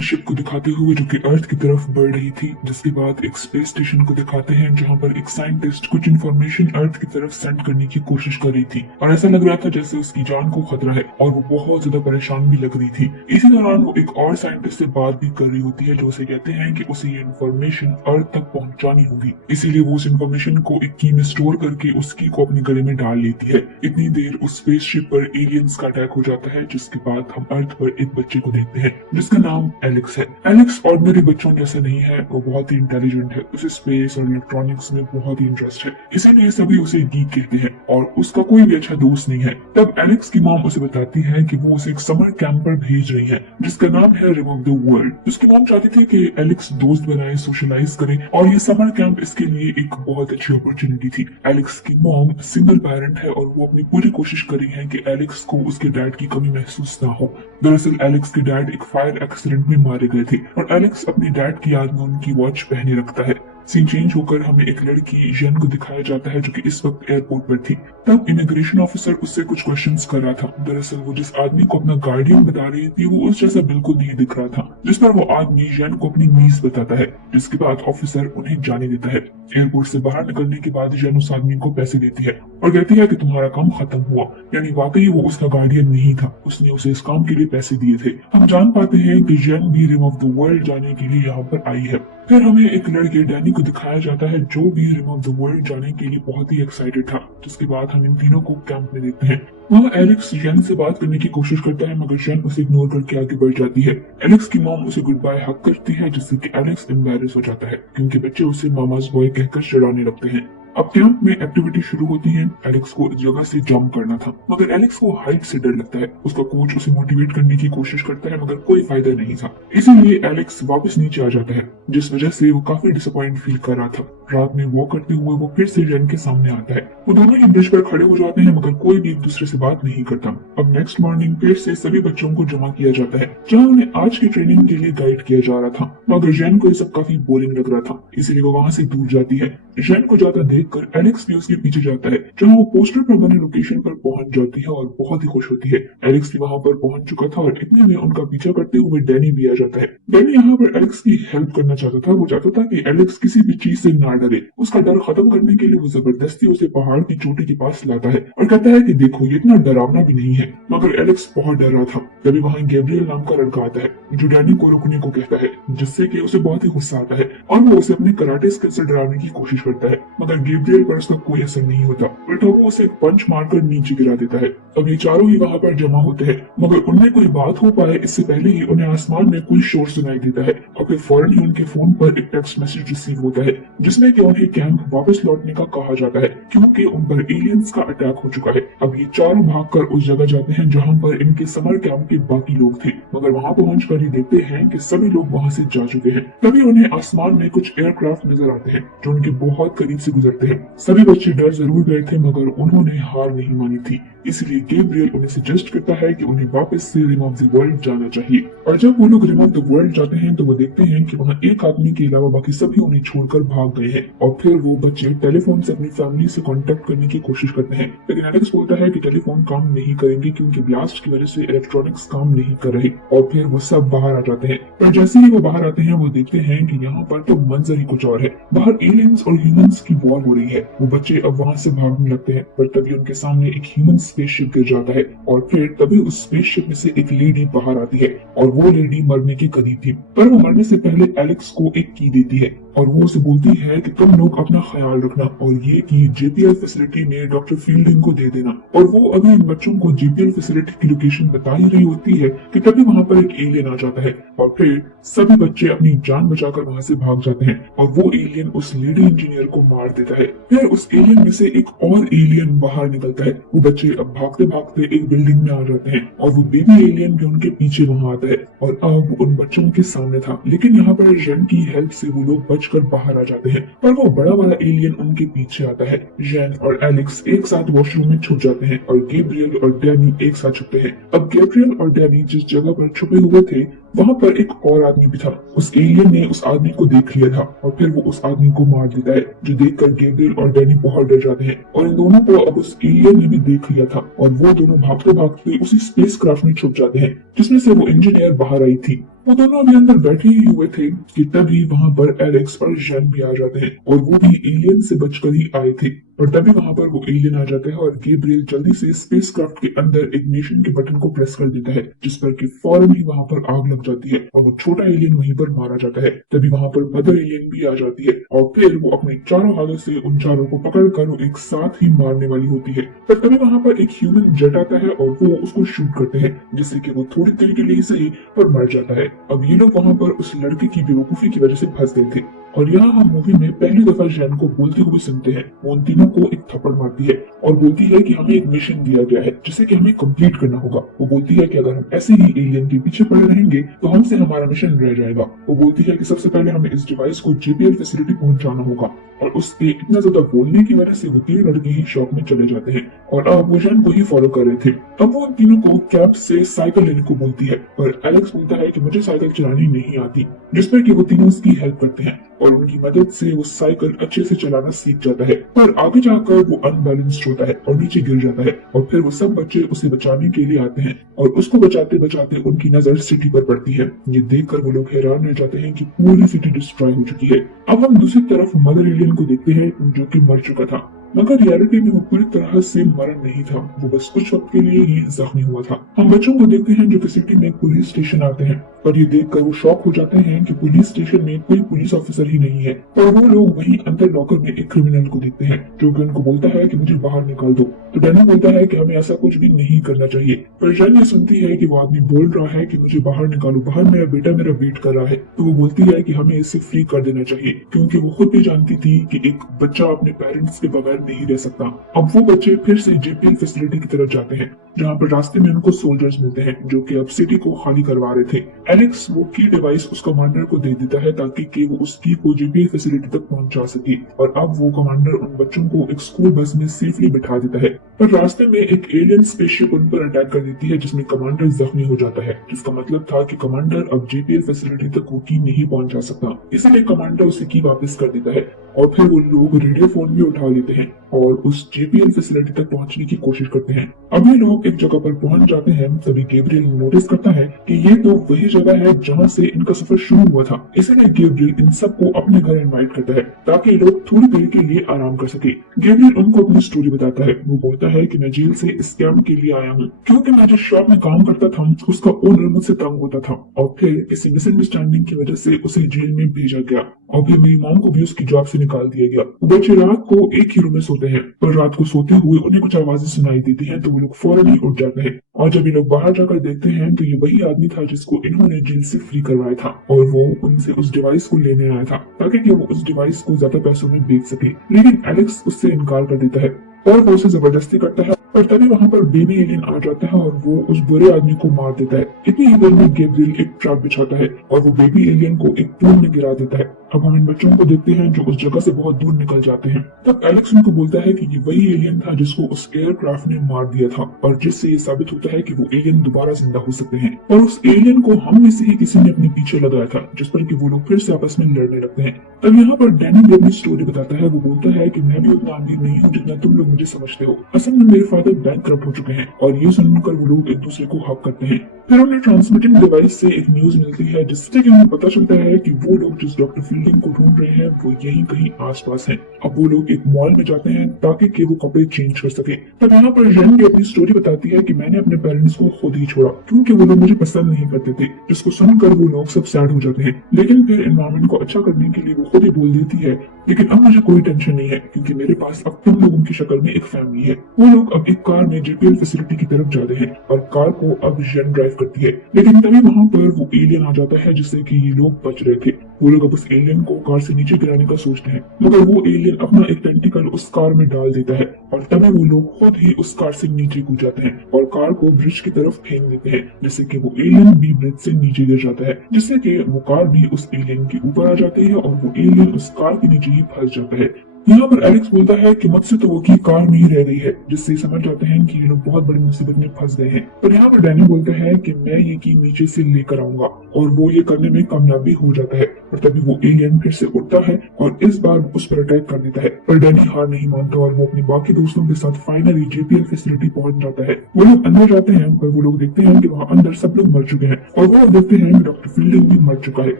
Ship को दिखाते हुए जो कि अर्थ की तरफ बढ़ रही थी, जिसके बाद एक स्पेस स्टेशन को दिखाते हैं जहां पर एक साइंटिस्ट कुछ इंफॉर्मेशन अर्थ की तरफ सेंड करने की कोशिश कर रही थी और ऐसा लग रहा था जैसे उसकी जान को खतरा है और वो बहुत ज्यादा परेशान भी लग रही थी। इसी दौरान वो एक और साइंटिस्ट से बात भी कर रही होती है जो उसे कहते हैं कि उसे ये इन्फॉर्मेशन अर्थ तक पहुंचानी होगी, इसीलिए वो उस इन्फॉर्मेशन को एक की में स्टोर करके उस की को अपने गले में डाल लेती है। इतनी देर उस स्पेसशिप पर एलियंस का अटैक हो जाता है, जिसके बाद हम अर्थ पर एक बच्चे को देखते हैं जिसका नाम एलेक्स है। एलेक्स ऑर्डिनरी बच्चों जैसा नहीं है, वो बहुत ही इंटेलिजेंट है, उसे स्पेस और इलेक्ट्रॉनिक्स में बहुत ही इंटरेस्ट है, इसीलिए सभी उसे गीक कहते हैं और उसका कोई भी अच्छा दोस्त नहीं है। तब एलेक्स की मॉम उसे बताती है कि वो उसे एक समर कैंप पर भेज रही है जिसका नाम है रिम ऑफ द वर्ल्ड। उसकी मॉम चाहती थी कि एलेक्स दोस्त बनाए, सोशलाइज करे और ये समर कैंप इसके लिए एक बहुत अच्छी अपॉर्चुनिटी थी। एलेक्स की मॉम सिंगल पेरेंट है और वो अपनी पूरी कोशिश कर रही है कि एलेक्स को उसके डैड की कमी महसूस ना हो। दरअसल एलेक्स के डैड एक फायर एक्सीडेंट में मारे गए थे और एलेक्स अपने डैड की याद में उनकी वॉच पहने रखता है। सीन चेंज होकर हमें एक लड़की जेन को दिखाया जाता है जो कि इस वक्त एयरपोर्ट पर थी। तब इमिग्रेशन ऑफिसर उससे कुछ क्वेश्चंस कर रहा था। दरअसल वो जिस आदमी को अपना गार्डियन बता रही थी वो उस जैसा बिल्कुल नहीं दिख रहा था, जिस पर वो आदमी जेन को अपनी नीस बताता है, जिसके बाद ऑफिसर उन्हें जाने देता है। एयरपोर्ट से बाहर निकलने के बाद जेन उस आदमी को पैसे देती है और कहती है कि तुम्हारा काम खत्म हुआ, यानी वाकई वो उसका गार्डियन नहीं था, उसने उसे इस काम के लिए पैसे दिए थे। हम जान पाते हैं कि जेन भी रिम ऑफ द वर्ल्ड जाने के लिए यहाँ पर आई है। फिर हमें एक लड़के डैनी को दिखाया जाता है जो भी रिम ऑफ द वर्ल्ड जाने के लिए बहुत ही एक्साइटेड था, जिसके बाद हम इन तीनों को कैंप में देखते हैं। वहाँ एलेक्स जेन से बात करने की कोशिश करता है मगर जेन उसे इग्नोर करके आगे बढ़ जाती है। एलेक्स की मॉम उसे गुड बाय हक करती है जिससे कि एलेक्स एम्बैरेस हो जाता है क्योंकि बच्चे उसे मामाज बॉय कहकर चिढ़ाने लगते हैं। अब कैंप में एक्टिविटी शुरू होती है। एलेक्स को इस जगह से जंप करना था मगर एलेक्स को हाइट से डर लगता है। उसका कोच उसे मोटिवेट करने की कोशिश करता है मगर कोई फायदा नहीं था, इसीलिए एलेक्स वापस नीचे आ जाता है, जिस वजह से वो काफी डिसअपॉइंट फील कर रहा था। रात में वॉक करते हुए वो फिर से जेन के सामने आता है। वो दोनों ही ब्रिज पर खड़े हो जाते हैं मगर कोई भी एक दूसरे से बात नहीं करता। अब नेक्स्ट मॉर्निंग फिर से सभी बच्चों को जमा किया जाता है जहाँ उन्हें आज की ट्रेनिंग के लिए गाइड किया जा रहा था, मगर जेन को ये सब काफी बोरिंग लग रहा था, इसलिए वो वहाँ से दूर जाती है। जेन को जाता देखकर एलेक्स भी उसके पीछे जाता है जहाँ वो पोस्टर पर बने लोकेशन पर पहुंच जाती है और बहुत ही खुश होती है। एलेक्स भी वहाँ पर पहुंच चुका था और इतने में उनका पीछा करते हुए डैनी भी आ जाता है। डैनी यहाँ पर एलेक्स की हेल्प करना चाहता था। वो चाहता था कि एलेक्स किसी भी चीज से ना डरे। उसका डर खत्म करने के लिए वो जबरदस्ती उसे पहाड़ की चोटी के पास लाता है और कहता है कि देखो ये इतना डरावना भी नहीं है, मगर एलेक्स बहुत डर रहा था। तभी वहाँ गैब्रियल नाम का लड़का आता है जो डैनी को रुकने को कहता है, जिससे कि उसे बहुत ही गुस्सा आता है और वो उसे अपने कराटे स्किल से डराने की कोशिश करता है, मगर गैब्रियल पर उसका कोई असर नहीं होता। उल्टा वो उसे एक पंच मारकर नीचे गिरा देता है। अब ये चारों ही वहाँ पर जमा होते हैं मगर उनमें कोई बात हो पाए इससे पहले ही उन्हें आसमान में कोई शोर सुनाई देता है और फिर फौरन ही उनके फोन पर एक टेक्स्ट मैसेज रिसीव होता है जिसमें कि उन्हें कैंप वापस लौटने का कहा जाता है क्योंकि उन पर एलियंस का अटैक हो चुका है। अब ये चारों भागकर उस जगह जाते हैं जहाँ पर इनके समर कैंप के बाकी लोग थे, मगर वहाँ पहुंचकर ही देखते हैं कि सभी लोग वहाँ से जा चुके हैं। तभी उन्हें आसमान में कुछ एयरक्राफ्ट नजर आते हैं जो उनके बहुत करीब से गुजरते हैं। सभी बच्चे डर जरूर गए थे मगर उन्होंने हार नहीं मानी थी, इसलिए गैब्रियल उन्हें सजेस्ट करता है कि उन्हें वापस से रिम ऑफ द वर्ल्ड जाना चाहिए। और जब वो लोग रिम ऑफ द वर्ल्ड जाते हैं तो वो देखते हैं कि वहाँ एक आदमी के अलावा बाकी सभी उन्हें छोड़कर भाग गए हैं और फिर वो बच्चे टेलीफोन से अपनी फैमिली से कांटेक्ट करने की कोशिश करते हैं, लेकिन एलेक्स बोलता है कि टेलीफोन काम नहीं करेंगे क्योंकि ब्लास्ट की वजह से इलेक्ट्रॉनिक्स काम नहीं कर रहे और फिर वो सब बाहर आ जाते हैं। पर जैसे ही वो बाहर आते हैं वो देखते हैं कि यहाँ पर तो मंजर ही कुछ और है। बाहर एलियंस और ह्यूमंस की वॉर हो रही है। वो बच्चे अब वहाँ से भागने लगते हैं पर तभी उनके सामने एक ह्यूमन स्पेसशिप गिर जाता है और फिर तभी उस स्पेसशिप में से एक लेडी बाहर आती है और वो लेडी मरने के करीब थी, पर वो मरने से पहले एलेक्स को एक की देती है और वो उसे बोलती है कि तुम लोग अपना ख्याल रखना और ये की जेपीएल फैसिलिटी में डॉक्टर फील्डिंग को दे देना। और वो अभी इन बच्चों को जेपीएल फैसिलिटी की लोकेशन बता ही रही होती है कि तभी वहाँ पर एक एलियन आ जाता है और फिर सभी बच्चे अपनी जान बचाकर वहाँ से भाग जाते हैं और वो एलियन उस लेडी इंजीनियर को मार देता है। फिर उस एलियन में से एक और एलियन बाहर निकलता है। वो बच्चे अब भागते भागते एक बिल्डिंग में आ जाते हैं और वो बेबी एलियन भी उनके पीछे वहाँ आता है और अब उन बच्चों के सामने था, लेकिन यहाँ पर जेन की हेल्प से वो लोग बचकर बाहर आ जाते हैं। पर वो बड़ा वाला एलियन उनके पीछे आता है। जेन और एलेक्स एक साथ वॉशरूम में छुप जाते हैं और गैब्रियल और डैनी एक साथ छुपते हैं। अब गैब्रियल और डैनी जिस जगह पर छुपे हुए थे वहाँ पर एक और आदमी भी था। उस एलियन ने उस आदमी को देख लिया था और फिर वो उस आदमी को मार देता है, जो देखकर गैब्रियल और डैनी बहुत डर जाते हैं। और इन दोनों को अब उस एलियन ने भी देख लिया था और वो दोनों भागते भागते उसी स्पेस क्राफ्ट में छुप जाते हैं जिसमें से वो इंजीनियर बाहर आई थी। वो दोनों अभी अंदर बैठे ही हुए थे कि तभी वहां पर एलेक्स और जैन भी आ जाते हैं और वो भी एलियन से बचकर ही आए थे। और तभी वहां पर वो एलियन आ जाता है और गैब्रियल जल्दी से स्पेसक्राफ्ट के अंदर इग्निशन के बटन को प्रेस कर देता है, जिस पर कि फौरन ही वहां पर आग लग जाती है और वो छोटा एलियन वहीं पर मारा जाता है। तभी वहां पर मदर एलियन भी आ जाती है और फिर वो अपने चारों हाथों से उन चारों को पकड़कर एक साथ ही मारने वाली होती है। पर तभी वहां पर एक ह्यूमन जेट आता है और वो उसको शूट करते हैं, जिससे कि वो थोड़ी देर के लिए ही सही पर मर जाता है। अब ये लोग वहां पर उस लड़के की बेवकूफी की वजह से फंस गए थे। और यहाँ हम मूवी में पहली दफा जैन को बोलते हुए सुनते हैं। वो उन तीनों को एक थप्पड़ मारती है और बोलती है कि हमें एक मिशन दिया गया है जिसे कि हमें कंप्लीट करना होगा। वो बोलती है कि अगर हम ऐसे ही एलियन के पीछे पड़े रहेंगे तो हमसे हमारा मिशन रह जाएगा। वो बोलती है कि सबसे पहले हमें इस डिवाइस को जेपीएल फैसिलिटी पहुंचाना होगा। और उसके इतना ज्यादा बोलने की वजह से वो तीन लड़के ही शॉक में चले जाते हैं और अब वो जैन को ही फॉलो कर रहे थे। अब वो उन तीनों को कैब से साइकिल लेने को बोलती है, पर एलेक्स बोलता है कि मुझे साइकिल चलानी नहीं आती, जिस पर कि वो तीनों उसकी हेल्प करते हैं और उनकी मदद से वो साइकिल अच्छे से चलाना सीख जाता है। पर आगे जाकर वो अनबैलेंस्ड होता है और नीचे गिर जाता है और फिर वो सब बच्चे उसे बचाने के लिए आते हैं और उसको बचाते बचाते उनकी नजर सिटी पर पड़ती है। ये देखकर वो लोग हैरान रह जाते हैं कि पूरी सिटी डिस्ट्रॉय हो चुकी है। अब हम दूसरी तरफ मदर एलियन को देखते हैं, जो कि मर चुका था, मगर रियलिटी में वो पूरी तरह से मरा नहीं था। वो बस कुछ वक्त के लिए ही जख्मी हुआ था। हम बच्चों को देखते हैं जो कि सिटी में पुलिस स्टेशन आते हैं और ये देखकर वो शॉक हो जाते हैं कि पुलिस स्टेशन में कोई पुलिस ऑफिसर ही नहीं है। और वो लोग वहीं अंदर लॉकर में एक क्रिमिनल को देखते हैं जो कि उनको बोलता है कि मुझे बाहर निकाल दो। तो डैनी बोलता है कि हमें ऐसा कुछ भी नहीं करना चाहिए। पर जैन ये सुनती है कि वो आदमी बोल रहा है कि मुझे बाहर निकालो, बाहर मेरा बेटा मेरा वेट कर रहा है। तो वो बोलती है कि हमें इसे फ्री कर देना चाहिए, क्योंकि वो खुद भी जानती थी कि एक बच्चा अपने पेरेंट्स के बगैर नहीं रह सकता। अब वो बच्चे फिर से जेपीएल फैसिलिटी की तरफ जाते हैं, जहाँ पर रास्ते में उनको सोल्जर्स मिलते हैं जो कि अब सिटी को खाली करवा रहे थे। एलेक्स वो की डिवाइस उस कमांडर को दे देता है ताकि कि वो उस की को जेपीएल फैसिलिटी तक पहुंचा सके। और अब वो कमांडर उन बच्चों को एक स्कूल बस में सेफली बिठा देता है। पर रास्ते में एक एलियन स्पेसशिप उन पर अटैक कर देती है, जिसमें कमांडर जख्मी हो जाता है, जिसका मतलब था कि कमांडर अब जेपीएल फैसिलिटी तक वो की नहीं पहुंचा सकता। इसलिए कमांडर उसे की वापस कर देता है और फिर वो लोग रेडियो फोन भी उठा लेते हैं और उस जेपीएल फैसिलिटी तक पहुंचने की कोशिश करते हैं। अब ये लोग एक जगह पर पहुंच जाते हैं, तभी गैब्रियल नोटिस करता है कि ये तो वही जगह है जहां से इनका सफर शुरू हुआ था। इसलिए गैब्रियल इन सबको अपने घर इनवाइट करता है ताकि लोग थोड़ी देर के लिए आराम कर सके। गैब्रियल उनको अपनी स्टोरी बताता है। वो बोलता है कि मैं जेल से इस कैंप के लिए आया हूँ क्योंकि मैं जिस शॉप में काम करता था उसका ओनर मुझसे तंग होता था और फिर किसी मिसअंडरस्टैंडिंग की वजह से उसे जेल में भेजा गया और फिर मेरी मॉम को भी उसकी जॉब से निकाल दिया गया। बच्चे रात को एक ही रूम में सोते हैं, पर रात को सोते हुए उन्हें कुछ आवाजें सुनाई देती हैं तो वो लोग फौरन ही उठ जाते हैं और जब ये लोग बाहर जाकर देखते हैं तो ये वही आदमी था जिसको इन्होंने जेल से फ्री करवाया था और वो उनसे उस डिवाइस को लेने आया था ताकि कि वो उस डिवाइस को ज्यादा पैसों में बेच सके। लेकिन एलेक्स उससे इनकार कर देता है और वो उसे जबरदस्ती करता है। और तभी वहां पर बेबी एलियन आ जाता है और वो उस बुरे आदमी को मार देता है। इतनी ही देर में गैब्रियल एक ट्रैप बिछाता है और वो बेबी एलियन को एक पूल में गिरा देता है। अब हम इन बच्चों को देखते हैं जो उस जगह से बहुत दूर निकल जाते हैं। तब एलेक्स उनको बोलता है कि ये वही एलियन था जिसको उस एयरक्राफ्ट ने मार दिया था और जिससे ये साबित होता है कि वो एलियन दोबारा जिंदा हो सकते हैं। और उस एलियन को हम में से ही किसी ने अपने पीछे लगाया था, जिस पर कि वो लोग फिर से आपस में लड़ने लगते हैं। तब यहाँ पर डैनी भी अपनी स्टोरी बताता है। वो बोलता है कि मैं भी उतना अमीर नहीं हूँ जितना तुम लोग मुझे समझते हो। असल में मेरे फादर बैंकक्रप्ट हो चुके हैं। और ये सुनकर वो लोग एक दूसरे को हक करते हैं। फिर उन्हें ट्रांसमिटिंग डिवाइस से एक न्यूज मिलती है जिससे कि उन्हें पता चलता है कि वो लोग जिस डॉक्टर फील्डिंग को ढूंढ रहे हैं वो यहीं कहीं आसपास हैं। अब वो लोग एक मॉल में जाते हैं ताकि कि वो कपड़े चेंज कर सके। तब यहाँ पर जेन भी अपनी स्टोरी बताती है कि मैंने अपने पेरेंट्स को खुद ही छोड़ा क्योंकि वो लोग मुझे पसंद नहीं करते थे, जिसको सुनकर वो लोग सब सैड हो जाते हैं। लेकिन फिर एनवायरमेंट को अच्छा करने के लिए वो खुद ही बोल देती है लेकिन अब मुझे कोई टेंशन नहीं है क्योंकि मेरे पास अब तुम लोगों की शक्ल में एक फैमिली है। वो लोग अब एक कार में जेपीएल फैसिलिटी की तरफ जाते हैं और कार को अब जेन ड्राइव करती है। लेकिन तभी वहां पर वो एलियन आ जाता है जिससे कि ये लोग बच रहे थे। वो लोग अब उस एलियन को कार से नीचे गिराने का सोचते हैं मगर वो एलियन अपना एक टेंटिकल उस कार में डाल देता है और तभी वो लोग खुद ही उस कार से नीचे कूद जाते हैं और कार को ब्रिज की तरफ फेंक देते हैं, जिससे कि वो एलियन भी ब्रिज से नीचे गिर जाता है, जिससे कि वो कार भी उस एलियन के ऊपर आ जाती है और वो एलियन उस कार के नीचे ही फंस जाता है। यहाँ पर एलेक्स बोलता है कि मुझसे तो वो की कार में ही रह गई है, जिससे समझ जाते हैं कि ये लोग बहुत बड़ी मुसीबत में फंस गए हैं। पर यहाँ पर डैनी बोलता है कि मैं ये की नीचे से लेकर आऊंगा, और वो ये करने में कामयाब भी हो जाता है। और तभी वो एलियन फिर से उठता है और इस बार उस पर अटैक कर देता है। पर डैनी हार नहीं मानता और वो अपने बाकी दोस्तों के साथ फाइनली जेपीएल फैसिलिटी पहुंच जाता है। वो लोग अंदर जाते हैं, पर वो लोग देखते हैं कि वहाँ अंदर सब लोग मर चुके हैं, और वो देखते हैं कि डॉक्टर फील्डिंग भी मर चुका है।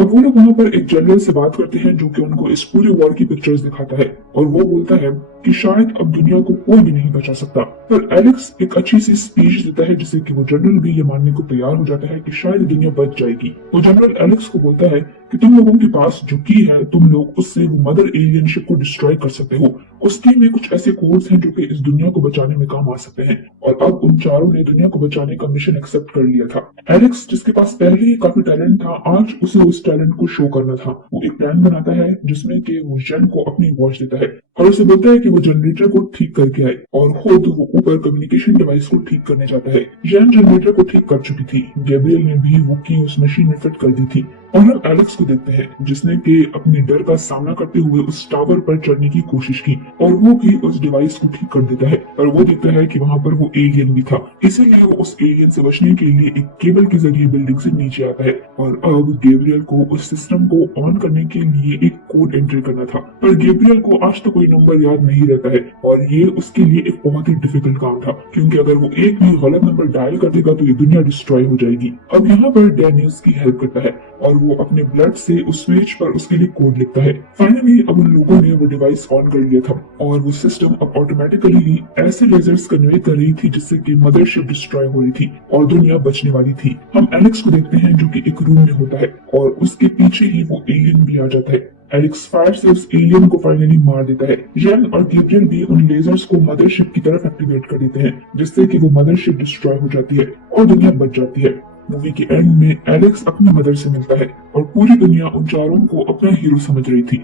अब वो लोग वहाँ पर एक जनरल से बात करते हैं, जो कि उनको इस पूरे वॉर की पिक्चर्स दिखाता है, और वो बोलता है कि शायद अब दुनिया को कोई भी नहीं बचा सकता। पर एलेक्स एक अच्छी सी स्पीच देता है, जिससे कि वो जनरल भी ये मानने को तैयार हो जाता है कि शायद दुनिया बच जाएगी। वो जनरल एलेक्स को बोलता है कि तुम लोगों के पास जो की है, तुम लोग उससे वो मदर एलियन शिप को डिस्ट्रॉय कर सकते हो। उस की में कुछ ऐसे कोड्स हैं जो कि इस दुनिया को बचाने में काम आ सकते हैं, और अब उन चारों ने दुनिया को बचाने का मिशन एक्सेप्ट कर लिया था। एलेक्स, जिसके पास पहले ही काफी टैलेंट था, आज उसे उस टैलेंट को शो करना था। वो एक प्लान बनाता है जिसमें कि वो जेन को अपनी वॉच देता है और उसे बोलता है कि वो जनरेटर को ठीक करके आए, और खुद वो ऊपर कम्युनिकेशन डिवाइस को ठीक करने जाता है। जेन जनरेटर को ठीक कर चुकी थी, गैब्रियल ने भी वो की उस मशीन में फिट कर दी थी। और हम एलेक्स को देखते हैं, जिसने कि अपने डर का सामना करते हुए उस टावर पर चढ़ने की कोशिश की, और वो भी उस डिवाइस को ठीक कर देता है। और वो देखता है कि वहां पर वो एलियन भी था, इसीलिए वो उस एलियन से बचने के लिए एक केबल के जरिए बिल्डिंग से नीचे आता है। और अब गैब्रियल को उस सिस्टम को ऑन करने के लिए एक कोड एंटर करना था, पर गैब्रियल को आज तो कोई नंबर याद नहीं रहता है, और ये उसके लिए एक बहुत ही डिफिकल्ट काम था, क्योंकि अगर वो एक भी गलत नंबर डायल कर देगा तो ये दुनिया डिस्ट्रॉय हो जाएगी। अब यहाँ पर डैनी उसकी हेल्प करता है, और वो अपने ब्लड से उस स्विच पर उसके लिए कोड लिखता है। फाइनली अब उन लोगों ने वो डिवाइस ऑन कर लिया था, और वो सिस्टम अब ऑटोमेटिकली ही ऐसे लेजर्स कन्वे कर रही थी जिससे कि मदरशिप डिस्ट्रॉय हो रही थी और दुनिया बचने वाली थी। हम एलेक्स को देखते हैं, जो कि एक रूम में होता है, और उसके पीछे ही वो एलियन भी आ जाता है। एलेक्स फायर से उस एलियन को फाइनली मार देता है। जेन और गैब्रियल भी उन लेजर्स को मदरशिप की तरफ एक्टिवेट कर देते हैं, जिससे कि वो मदरशिप डिस्ट्रॉय हो जाती है और दुनिया बच जाती है। मूवी के एंड में एलेक्स अपनी मदर से मिलता है, और पूरी दुनिया उन चारों को अपना हीरो समझ रही थी।